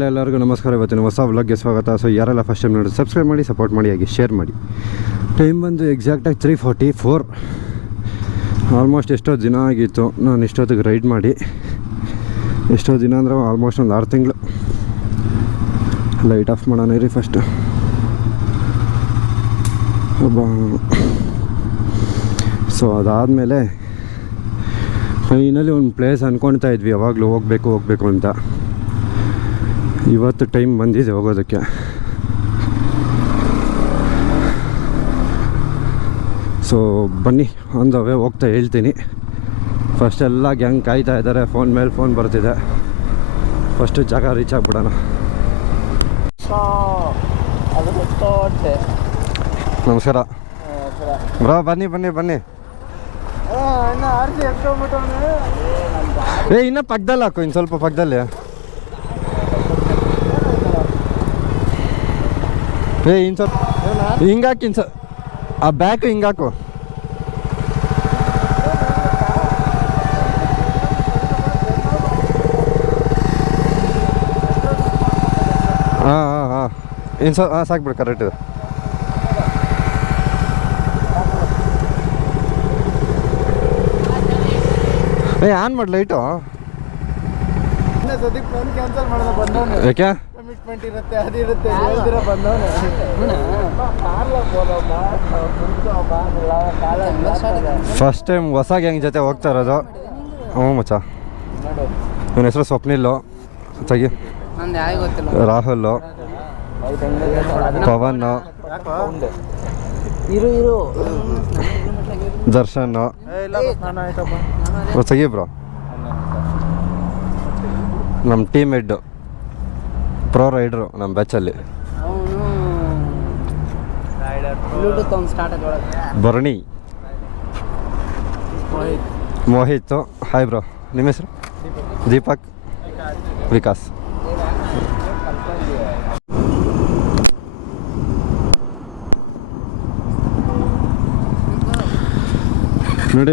Hi ಎಲ್ಲರಿಗೂ ನಮಸ್ಕಾರ. ಇವತ್ತಿನ ಹೊಸ ವ್ಲಾಗ್ಗೆ ಸ್ವಾಗತ. ಸೊ ಯಾರೆಲ್ಲ ಫಸ್ಟ್ ಟೈಮ್ ನೋಡಿ ಸಬ್ಸ್ಕ್ರೈಬ್ ಮಾಡಿ, ಸಪೋರ್ಟ್ ಮಾಡಿ, ಹಾಗೆ ಶೇರ್ ಮಾಡಿ. ಟೈಮ್ ಬಂದು ಎಕ್ಸಾಕ್ಟಾಗಿ 3:44. ಆಲ್ಮೋಸ್ಟ್ ಎಷ್ಟೋ ದಿನ ಆಗಿತ್ತು ನಾನು ಇಷ್ಟೊತ್ತಿಗೆ ರೈಡ್ ಮಾಡಿ. ಎಷ್ಟೋ ದಿನ ಅಂದರೆ ಆಲ್ಮೋಸ್ಟ್ ಒಂದು 6 ತಿಂಗಳು. ಲೈಟ್ ಆಫ್ ಮಾಡೋಣ ರೀ ಫಸ್ಟು. ಸೊ ಅದಾದಮೇಲೆ ಫೈನಲಿ ಒಂದು ಪ್ಲೇಸ್ ಅಂದ್ಕೊಳ್ತಾ ಇದ್ವಿ, ಯಾವಾಗಲೂ ಹೋಗಬೇಕು ಅಂತ. ಇವತ್ತು ಟೈಮ್ ಬಂದಿದೆ ಹೋಗೋದಕ್ಕೆ. ಸೊ ಬನ್ನಿ, ಆನ್ ದ ವೇ ಹೋಗ್ತಾ ಹೇಳ್ತೀನಿ. ಫಸ್ಟ್ ಎಲ್ಲ ಗ್ಯಾಂಗ್ ಕಾಯ್ತಾ ಇದ್ದಾರೆ, ಫೋನ್ ಮೇಲೆ ಫೋನ್ ಬರ್ತಿದೆ. ಫಸ್ಟು ಜಾಗ ರೀಚ್ ಆಗಿಬಿಡೋಣ. ನಮಸ್ಕಾರ ಬ್ರೋ, ಬನ್ನಿ. ಇನ್ನು ಪಕ್ಕದಲ್ಲಿ ಹಾಕು, ಇನ್ನು ಸ್ವಲ್ಪ ಪಕ್ಕದಲ್ಲಿ. ಇನ್ನು ಸ್ವಲ್ಪ ಹಿಂಗಾಕಿ, ಆ ಬ್ಯಾಕು ಹಿಂಗಾಕು. ಹಾಂ ಇನ್ನು ಸ್ವಲ್ಪ ಸಾಕ್ಬಿಡು, ಕರೆಕ್ಟ್ ಇದೆ. ಆನ್ ಮಾಡಿ ಲೈಟು. ಯಾಕೆ ಫಸ್ಟ್ ಟೈಮ್ ಹೊಸ ಗ್ಯಾಂಗ್ ಜೊತೆ ಹೋಗ್ತಾ ಇರೋದು. ಹ್ಞೂ ಮಚ್ಚ, ನನ್ನ ಹೆಸರು ಸ್ವಪ್ನಿಲ್ಲು, ತೆಗಿ. ರಾಹುಲ್, ಪವನ್, ದರ್ಶನ್, ತೆಗಿ ಬ್ರೋ. ನಮ್ಮ ಟೀಮ್ ಹೆಡ್ ಪ್ರೋ ರೈಡ್ರು ನಮ್ಮ ಬ್ಯಾಚಲ್ಲಿ. ಭರಣಿ, ಮೋಹಿತ್. ಹಾಯ್ ಬ್ರೋ, ನಿಮ್ಮ ಹೆಸರು? ದೀಪಕ್, ವಿಕಾಸ್.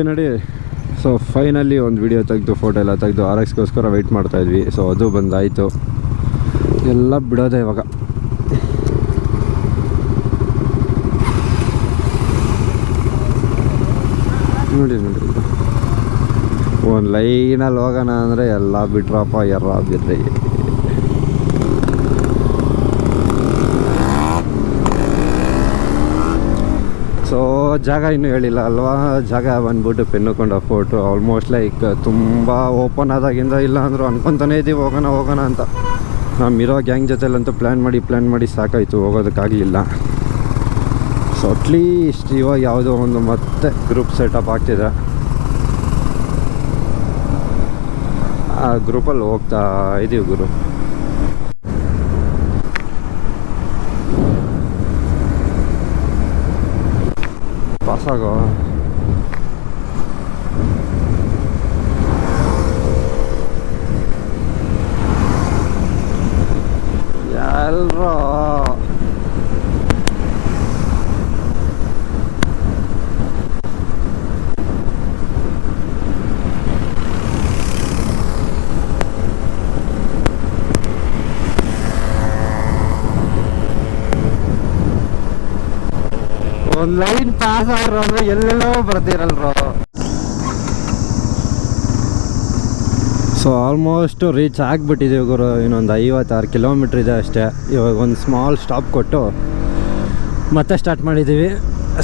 ನಡಿ. ಸೊ ಫೈನಲಿ ಒಂದು ವಿಡಿಯೋ ತೆಗೆದು, ಫೋಟೋ ಎಲ್ಲ ತೆಗೆದು RXಗೋಸ್ಕರ ವೆಯ್ಟ್ ಮಾಡ್ತಾಯಿದ್ವಿ. ಸೊ ಅದು ಬಂದಾಯಿತು. ಎಲ್ಲ ಬಿಡೋದೆ ಇವಾಗ. ನೋಡಿ ಒಂದು ಲೈನಲ್ಲಿ ಹೋಗೋಣ ಅಂದರೆ ಎಲ್ಲ ಬಿಟ್ರಪ್ಪ, ಬಿಡ್ರಿ. ಸೊ ಜಾಗ ಇನ್ನೂ ಹೇಳಿಲ್ಲ ಅಲ್ವಾ. ಜಾಗ ಬಂದ್ಬಿಟ್ಟು ಪೆನ್ನುಕೊಂಡ ಫೋಟೋ. ಆಲ್ಮೋಸ್ಟ್ ಲೈಕ್ ತುಂಬ ಓಪನ್ ಆದಾಗಿಂದ ಇಲ್ಲ ಅಂದರು ಅನ್ಕೊತಾನೇ ಇದ್ದೀವಿ ಹೋಗೋಣ ಅಂತ. ನಮ್ಮಿರೋ ಗ್ಯಾಂಗ್ ಜೊತೆಲಂತೂ ಪ್ಲ್ಯಾನ್ ಮಾಡಿ ಸಾಕಾಯಿತು, ಹೋಗೋದಕ್ಕಾಗಲಿಲ್ಲ. ಸೊ ಅಟ್ಲೀಸ್ಟ್ ಇವಾಗ ಯಾವುದೋ ಒಂದು ಮತ್ತೆ ಗ್ರೂಪ್ ಸೆಟಪ್ ಆಗ್ತಿದೆ. ಆ ಗ್ರೂಪಲ್ಲಿ ಹೋಗ್ತಾ ಇದ್ದೀವಿ ಗುರು. ಪಾಸಾಗೋ ಎಲ್ರೋ. ಒಂದು ಲೈನ್ ಪಾಸ್ ಆದ್ರು ಅಂದ್ರೆ ಎಲ್ಲೆಲ್ಲೋ ಬರ್ತೀರಲ್ರೋ. ಸೊ ಆಲ್ಮೋಸ್ಟ್ ರೀಚ್ ಆಗಿಬಿಟ್ಟಿದ್ದೀವಿ ಗುರು. ಇನ್ನೊಂದು 56 ಕಿಲೋಮೀಟ್ರ್ ಇದೆ ಅಷ್ಟೇ. ಇವಾಗ ಒಂದು ಸ್ಮಾಲ್ ಸ್ಟಾಪ್ ಕೊಟ್ಟು ಮತ್ತೆ ಸ್ಟಾರ್ಟ್ ಮಾಡಿದ್ದೀವಿ.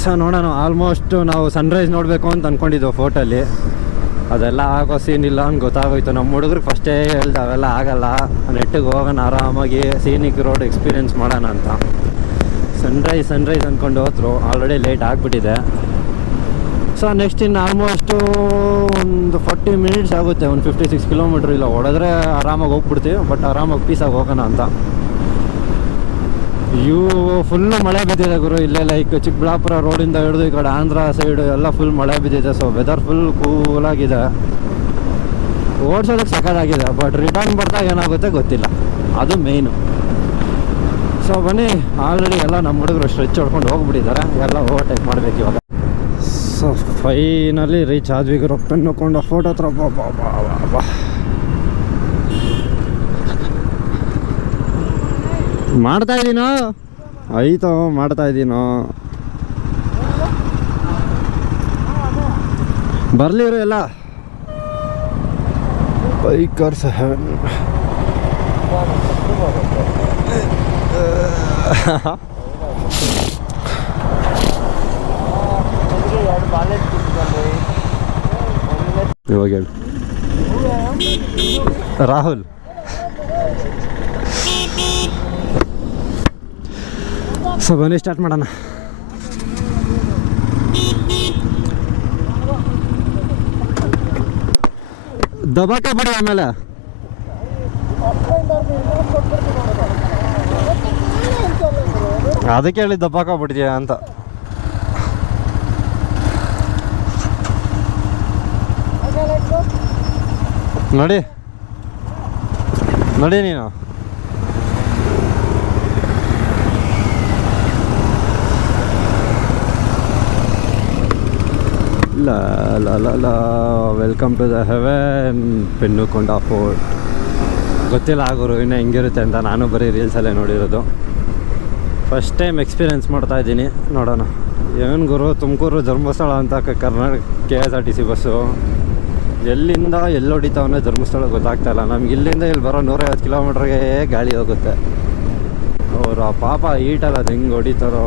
ಸೊ ನೋಡೋಣ. ಆಲ್ಮೋಸ್ಟ್ ನಾವು ಸನ್ರೈಸ್ ನೋಡಬೇಕು ಅಂತ ಅಂದ್ಕೊಂಡಿದ್ದೆವು ಫೋಟೋಲ್ಲಿ. ಅದೆಲ್ಲ ಆಗೋ ಸೀನ್ ಇಲ್ಲ ಅಂತ ಗೊತ್ತಾಗೋಯ್ತು. ನಮ್ಮ ಹುಡುಗರಿಗೆ ಫಸ್ಟೇ ಹೇಳ್ದೆ ಅವೆಲ್ಲ ಆಗಲ್ಲ, ನೆಟ್ಟಿಗೆ ಹೋಗೋಣ ಆರಾಮಾಗಿ, ಸೀನಿಕ್ ರೋಡ್ ಎಕ್ಸ್ಪೀರಿಯೆನ್ಸ್ ಮಾಡೋಣ ಅಂತ. ಸನ್ರೈಸ್ ಅಂದ್ಕೊಂಡು ಹೋದ್ರು. ಆಲ್ರೆಡಿ ಲೇಟ್ ಆಗಿಬಿಟ್ಟಿದೆ. ಸೊ ನೆಕ್ಸ್ಟ್ ಇನ್ನು ಆಲ್ಮೋಸ್ಟು ಒಂದು 40 ಮಿನಿಟ್ಸ್ ಆಗುತ್ತೆ. ಒಂದು 56 ಕಿಲೋಮೀಟ್ರ್ ಇಲ್ಲ ಹೊಡೆದ್ರೆ ಆರಾಮಾಗಿ ಹೋಗ್ಬಿಡ್ತೀವಿ. ಬಟ್ ಆರಾಮಾಗಿ ಪೀಸಾಗಿ ಹೋಗೋಣ ಅಂತ. ಫುಲ್ಲು ಮಳೆ ಬಿದ್ದಿದೆ ಗುರು. ಇಲ್ಲೇ ಲೈಕ್ ಚಿಕ್ಕಬಳ್ಳಾಪುರ ರೋಡಿಂದ ಹಿಡಿದು ಈ ಕಡೆ ಆಂಧ್ರ ಸೈಡು ಎಲ್ಲ ಫುಲ್ ಮಳೆ ಬಿದ್ದಿದೆ. ಸೊ ವೆದರ್ ಫುಲ್ ಕೂಲಾಗಿದೆ, ಓಡಿಸೋದಕ್ಕೆ ಸಖತ್ತಾಗಿದೆ. ಬಟ್ ರಿಟರ್ನ್ ಬರ್ದಾಗ ಏನಾಗುತ್ತೆ ಗೊತ್ತಿಲ್ಲ, ಅದು ಮೇಯ್ನು. ಸೊ ಬನ್ನಿ, ಆಲ್ರೆಡಿ ಎಲ್ಲ ನಮ್ಮ ಹುಡುಗರು ಸ್ಟ್ರೆಚ್ ಹೊಡ್ಕೊಂಡು ಹೋಗ್ಬಿಟ್ಟಿದ್ದಾರೆ. ಎಲ್ಲ ಓವರ್ಟೇಕ್ ಮಾಡಬೇಕು ಇವಾಗ. ಸೊ ಫೈನಲಿ ರೀಚ್ ಆದ್ವಿ ಗುರು. ಪೆನ್ನುಕೊಂಡ ಫೋಟೋ ಹತ್ರ. ಮಾಡ್ತಾ ಇದ್ದೀನೋ ಆಯ್ತು ಮಾಡ್ತಾ ಇದ್ದೀನೋ ಬರಲಿರು ಎಲ್ಲ ಬೈಕರ್ಸ್ ಹೆವನ್ ಇವಾಗ ಹೇಳು ರಾಹುಲ್ ಸೊ ಬನ್ನಿ ಸ್ಟಾರ್ಟ್ ಮಾಡೋಣ. ದಬಾಕ ಬಿಡಿ ಆಮೇಲೆ ಅದಕ್ಕೆ ಹೇಳಿ ದಬಾಕ ಬಿಡ್ತೀಯ ಅಂತ. ನೋಡಿ ನೋಡಿ ನೀನು ಲ welcome to the heaven Penukonda fort. ಗೊತ್ತಿಲ್ಲ ಆಗೋರು ಇನ್ನು ಹೆಂಗಿರುತ್ತೆ ಅಂತ, ನಾನು ಬರೀ ರೀಲ್ಸಲ್ಲೇ ನೋಡಿರೋದು. ಫಸ್ಟ್ ಟೈಮ್ ಎಕ್ಸ್ಪೀರಿಯೆನ್ಸ್ ಮಾಡ್ತಾ ಇದ್ದೀನಿ, ನೋಡೋಣ. ಏನು ಗುರು, ತುಮಕೂರು ಧರ್ಮಸ್ಥಳ ಅಂತ ಕರ್ನಾಟಕ KSRTC ಬಸ್ಸು ಎಲ್ಲಿಂದ ಎಲ್ಲಿ ಹೊಡಿತಾವನ್ನ ಧರ್ಮಸ್ಥಳ ಗೊತ್ತಾಗ್ತಾಯಿಲ್ಲ. ನಮ್ಗೆ ಇಲ್ಲಿಂದ ಇಲ್ಲಿ ಬರೋ 150 ಕಿಲೋಮೀಟ್ರಿಗೆ ಗಾಳಿ ಹೋಗುತ್ತೆ. ಅವರು ಪಾಪ ಈಟಲ್ಲ ಅದು ಹೆಂಗೆ ಹೊಡಿತಾರೋ.